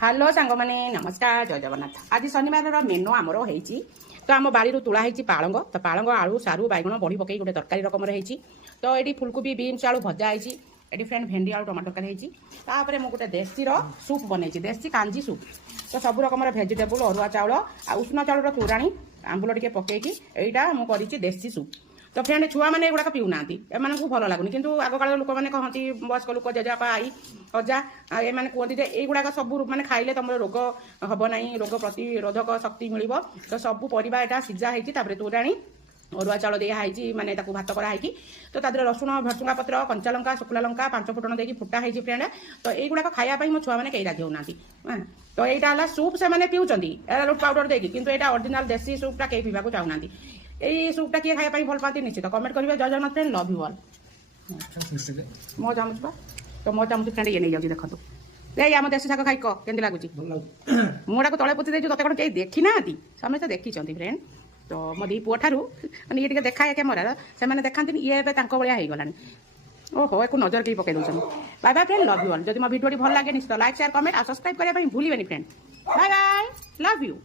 Hello सांग मैंने नमस्कार जय जगन्नाथ। आज शनिवार मेनु आमर होती तो आम बाड़ी तुला होती पालंग तो पालंग आलू सारू बैगण बड़ी पकई गोटे तरकारी रकम होती तो ये फुलकोबी बीन्स आलू भजा होती ये फ्रेंड भेंडी आलू टमाटर तरकारी होती मुझे देशी सूप बनई देशी कांजी सूप तो सब रकम भेजिटेबल अरुआ चाउल उष्ण चाउल तोराणी आंबुल टे पकईकी यहाँ मुझे देशी सूप तो फ्रेंड छुआ मैंने एगुड़ाक पीऊना एम भल लगुनि कितु आगकाल लोक मैंने कहती वयस्क लोक जेजापा आई अजा एम कहते युड़ाक सब मैंने खाइले तुम रोग हम ना रोग प्रतिरोधक शक्ति मिल तो सब परिवा यहाँ सीझा होती तोराणी अरुआ चाउल दिखाई माने भात कराई तो तादर रसुण भरसुंगा पत्र कंचा लंका शुक्ला लंका 5 फुटन देकी फुटा है फ्रेंड तो युड़ाक खायापी मो छुआ मैंने कई राजी होना तो यहाँ सूप से पीउंट पाउडर देकी किंतु यहाँ ओरिजिनल देशी सूपटा कई पीवा चाहूना यही सूपटा किए खाया भल पाती निश्चित कमेंट करेंगे। जय Jagannath friend love you all. मो चामच तो मो चामच फ्रेंड ये नहीं जाऊँ देखो ये आम देशी शाग खाई के लगुच मुड़ा को तले पोती देती ते कौन कहीं देखी ना समस्त देखी फ्रेंड तो मो दी पुओ ठारू ये देखा कैमेरा से देखा ये भाया हो गलानी ओहो एक नजर कहीं पकई दूसरी। Bye bye friend love you all. जब मो वीडियो भल लगे निश्चित लाइक शेयर कमेंट और सब्सक्राइब करने भूलिए friend. Bye bye love you.